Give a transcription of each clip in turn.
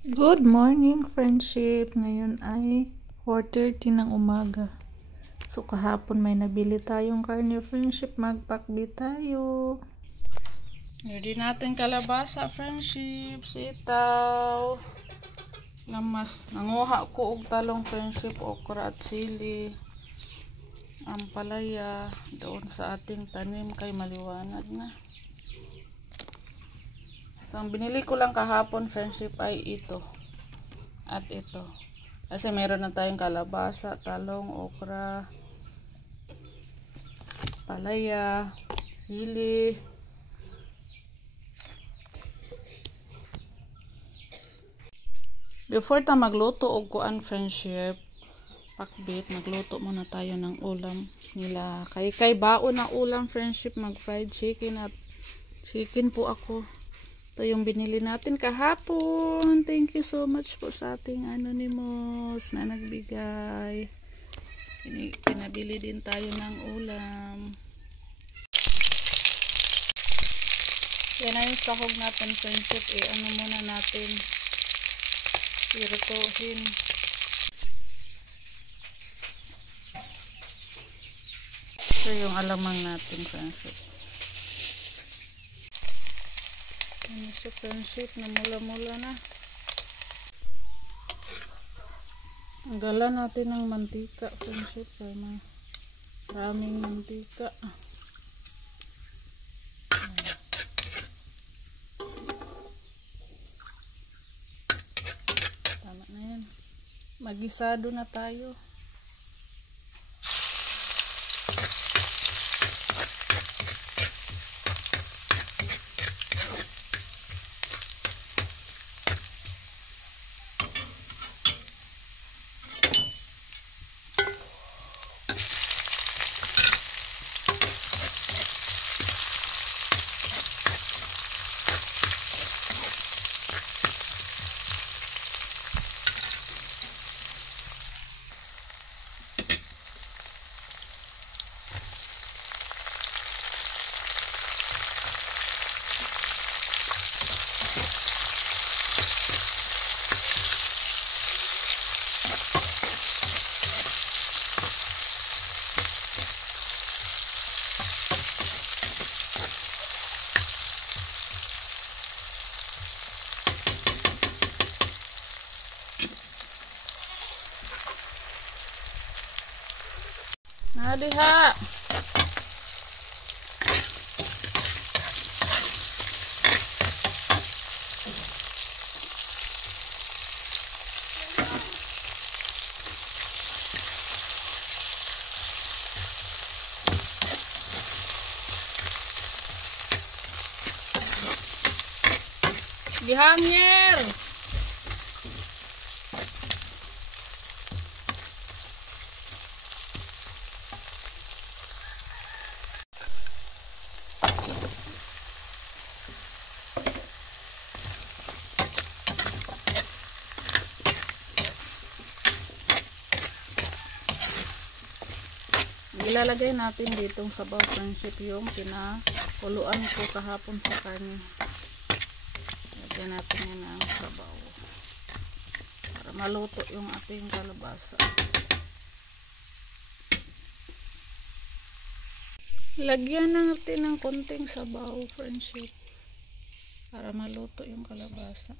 Good morning, friendship. Ngayon ay 4:30 ng umaga. So, kahapon may nabili tayong karne, friendship. Magpakbi tayo. Ready natin kalabasa, friendship. Sitaw. Lamas. Nanguha ko og talong, friendship. Okra at sili. Ampalaya. Doon sa ating tanim kay maliwanag na. So, ang binili ko lang kahapon, friendship, ay ito. At ito. Kasi meron na tayong kalabasa, talong, okra, palaya, sili. Before ta magluto og kuan, friendship, pakbit, magluto muna tayo ng ulam nila. Kay baon na ulam, friendship, mag fried chicken at chicken po ako. Ito yung binili natin kahapon. Thank you so much po sa ating anonymous na nagbigay. Pinabili din tayo ng ulam. Yan na yung sahog natin, friendship. Ano muna natin. Irutuhin. Ito yung alamang natin, friendship. Ano siya, friendship, na mula-mula na. Gala natin ng mantika, friendship, kaya maraming mantika. Tama na yan. Magisado na tayo. Nadiha. Dihamyer. Ilalagay natin ditong sabaw, friendship, yung pinakuluan ko kahapon sa karne. Lagyan natin yan ang sabaw para maluto yung ating kalabasa. Lagyan natin ng konting sabaw, friendship, para maluto yung kalabasa.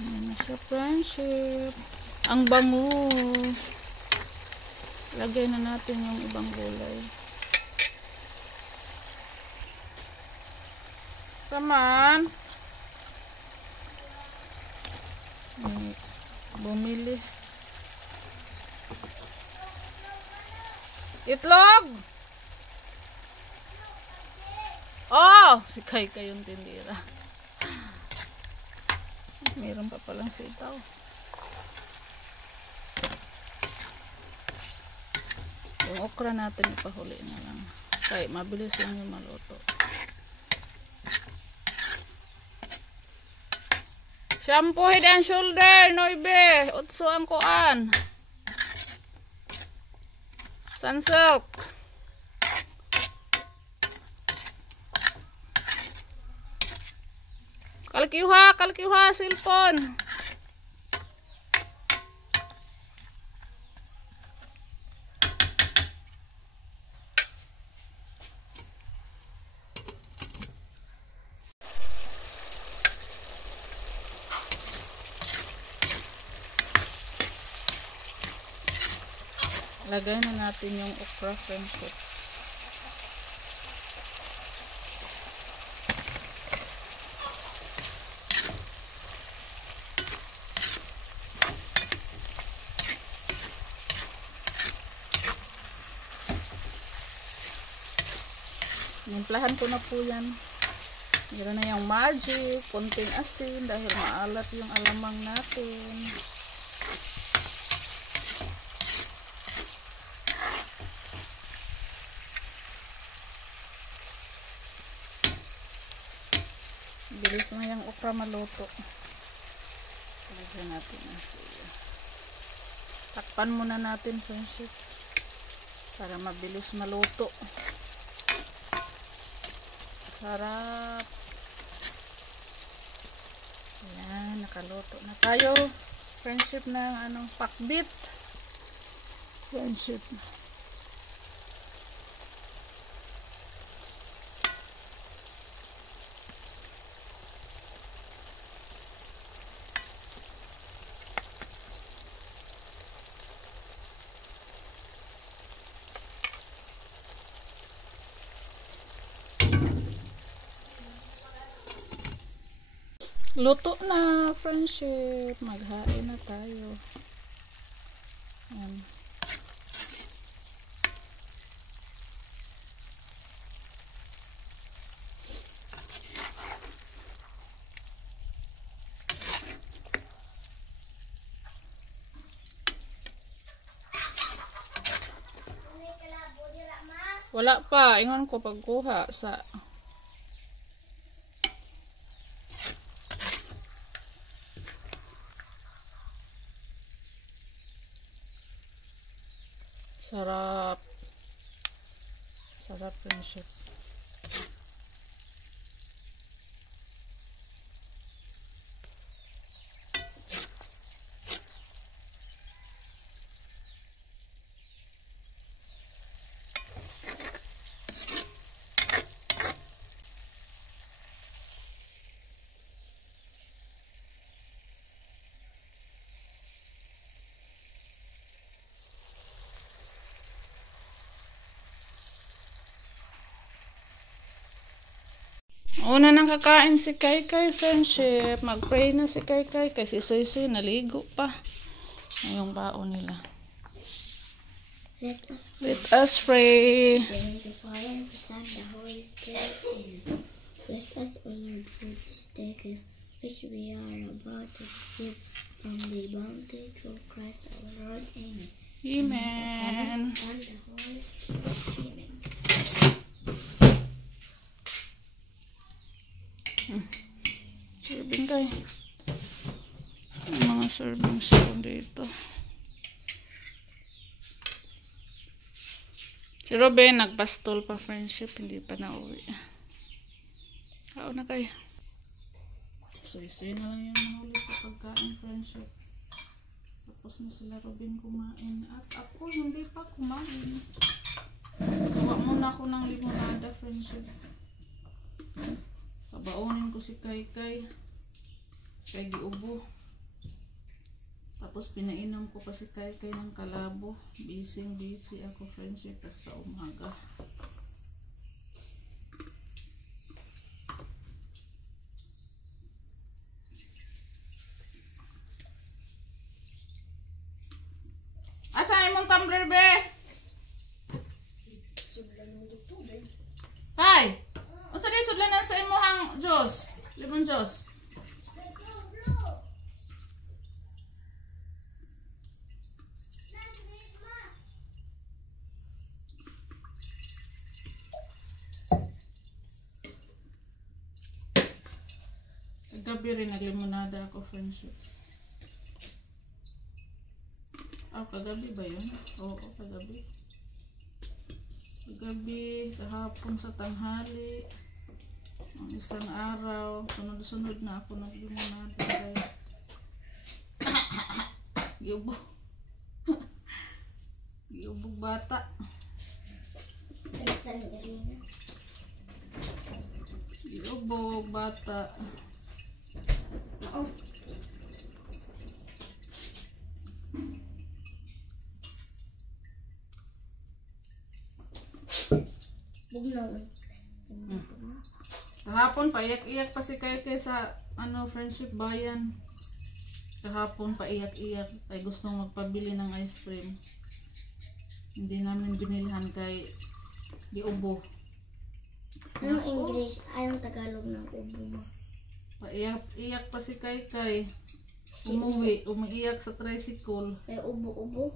Ayan na siya, friendship. Ang bango. Lagay na natin yung ibang gulay. Saman. Bumili. Itlog! Oh! Si Kai yung tindira. Meron pa palang sitaw. Yung okra natin ipahuli na lang. Kaya mabilis lang yung maluto. Shampoo, head and shoulder, noibe. Utso ang kuan. Sunsilk. Kalkiwa, cellphone. Lagay na natin yung okra, friendship. Nimplahan ko na po yan. Meron na yung magic, konting asin dahil maalat yung alamang natin. Bilis na yung okra maluto. Lagyan natin ang siya. Takpan muna natin, friendship, para mabilis maluto. Sarap. Ayan, nakaluto na tayo, friendship, ng pakbit. Friendship. Luto na, friendship. Maghain na tayo. Ayan. Wala pa. Ingon ko pagkuha sa... Sarap. Sarap, friendship. Una nang kakain si Kaykay, friendship. Mag-pray na si Kaykay kasi si Soy naligo pa. Ngayong baon nila. Let us pray. In the Father, the Son, the Holy Spirit. Amen. Bless us, O Lord, for this day gift which we are about to receive from the bounty through Christ our Lord. Amen. Amen. And the Holy Spirit. Amen. Serving kay. Mga servings ko dito. Si Robin nagpastol pa, friendship. Hindi pa nauwi. Kao na kayo. Suy-suy na lang yung mahuli sa pagkain, friendship. Tapos na sila Robin kumain. At ako hindi pa kumain. Gawa muna ako ng limonada, friendship. Kabaonin ko si Kaykay. Kay giubo. Tapos pinainom ko pa si Kaykay ng kalabo. Busy ako, friendship, basta umaga. Asan imong tumbler, be? Hay! Unsa di sudlanan sa imong juice? Lemon juice. Kagabi rin naglimonada ako, friendship. Kagabi ba yun? Oo, kagabi. Kagabi, kahapon sa tanghali. isang araw, sunod-sunod na ako naglimonada kay giubog. Giubog bata. Giubog bata. Oh. Bugnaw. Kahapon paiyak-iyak pa si Kay sa ano friendship bayan. Kahapon paiyak-iyak ay gustong magpabili ng ice cream. Hindi namin binilhan kay giubo. Anong English? Anong Tagalog ng ubo mo? Paiyak-iyak pa si Kay. Umuwi, umiiyak sa tricycle. Kaya ubo-ubo?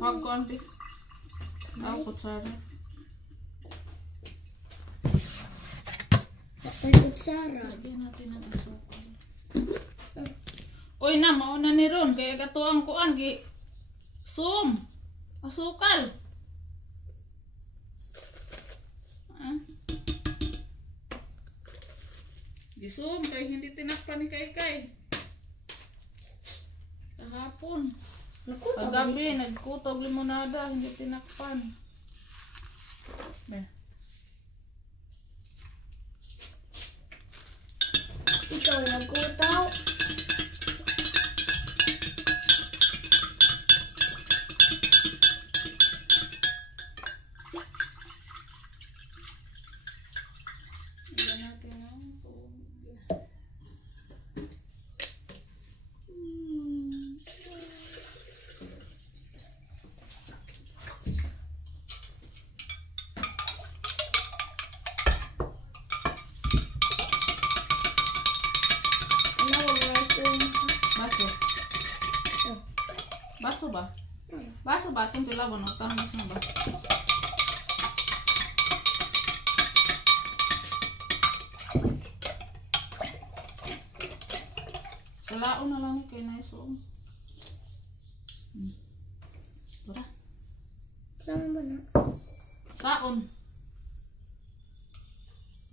Huwag ko auntie. Ako kutsara. May kutsara. Lagyan natin ng asukal. Uy na, mauna ni Ron. Kaya gatuang kuan. Sum. Asukal. Gisum. Kaya hindi tinakpan ni Kay. Kahapon. Paggabi, nagkutog limonada. Hindi tinakpan. Ikaw nagkutaw. Baso ba? Baso ba? Itong tilawon. Tamas na ba? Salaon na lang kay naisuong. Tara. Saan ba na? Saon.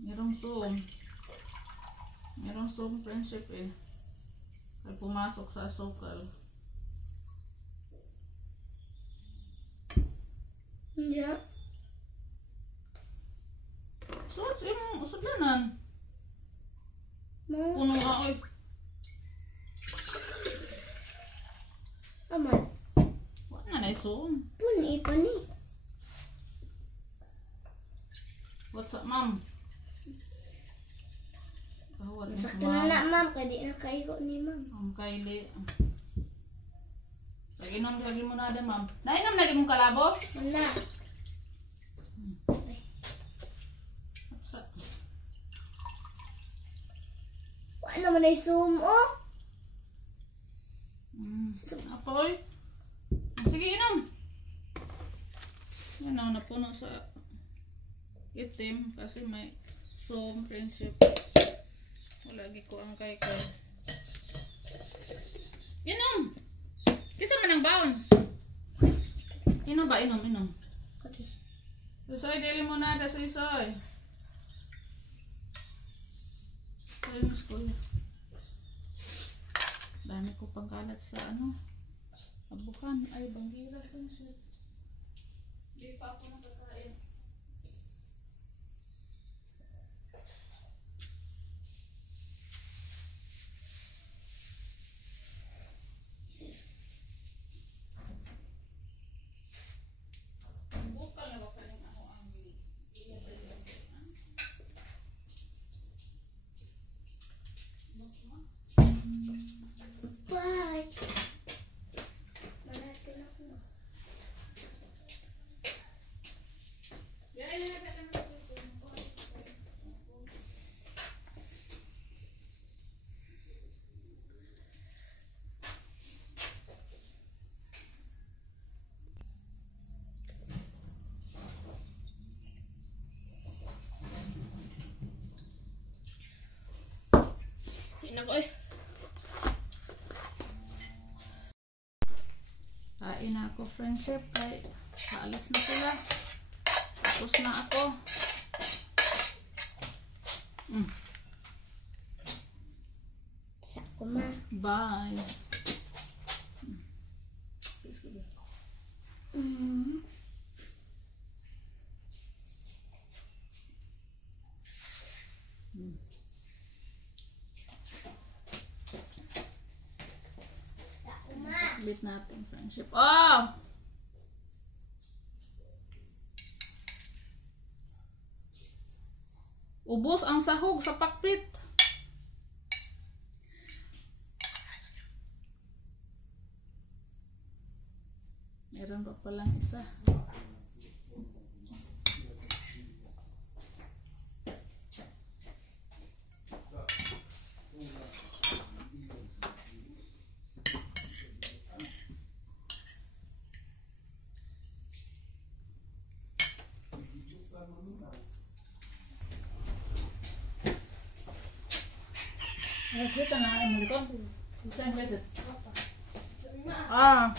Merong suom. Merong suom friendship eh. Kaya pumasok sa asukal. Hindi. Suot sa imong usudlanan. Mas. Puno ka oy. Aman. Wala na isuom. Puni pa ni. What's up, ma'am? Tawad ni sa Sakto na ma'am. na, ma'am. Kaya di na kaigo ni ma'am. Ang Kylie. Pag-inom lagi mo na ada, ma'am. Nainom lagi mong kalabo? Wala. What's up? Wala naman ay zoom, oh. Apoy. Sige, inom. Yan na, napuno sa itim kasi may soom friendship. Wala lagi ko ang Kay. Inom! Kisa man ang baon. Inom ba? Inom. Okay. Susoy, dili mo na da, susoy. Ay, mas kuya. Dami ko pang kalat sa ano. Abukan. Ay, bangira ko siya. Di pa ako nakakain. Bukal na ba pa rin ako ang Bye. Malapit na ako. na ko eh. Kain na ako, friendship. Kay paalis na sila. Tapos na ako. Sa kuma. Bye. Bit natin, friendship. Oh! Ubos ang sahog sa pakpit. Meron pa palang isa. Kita na ang likod. Saan ba ito? Ah.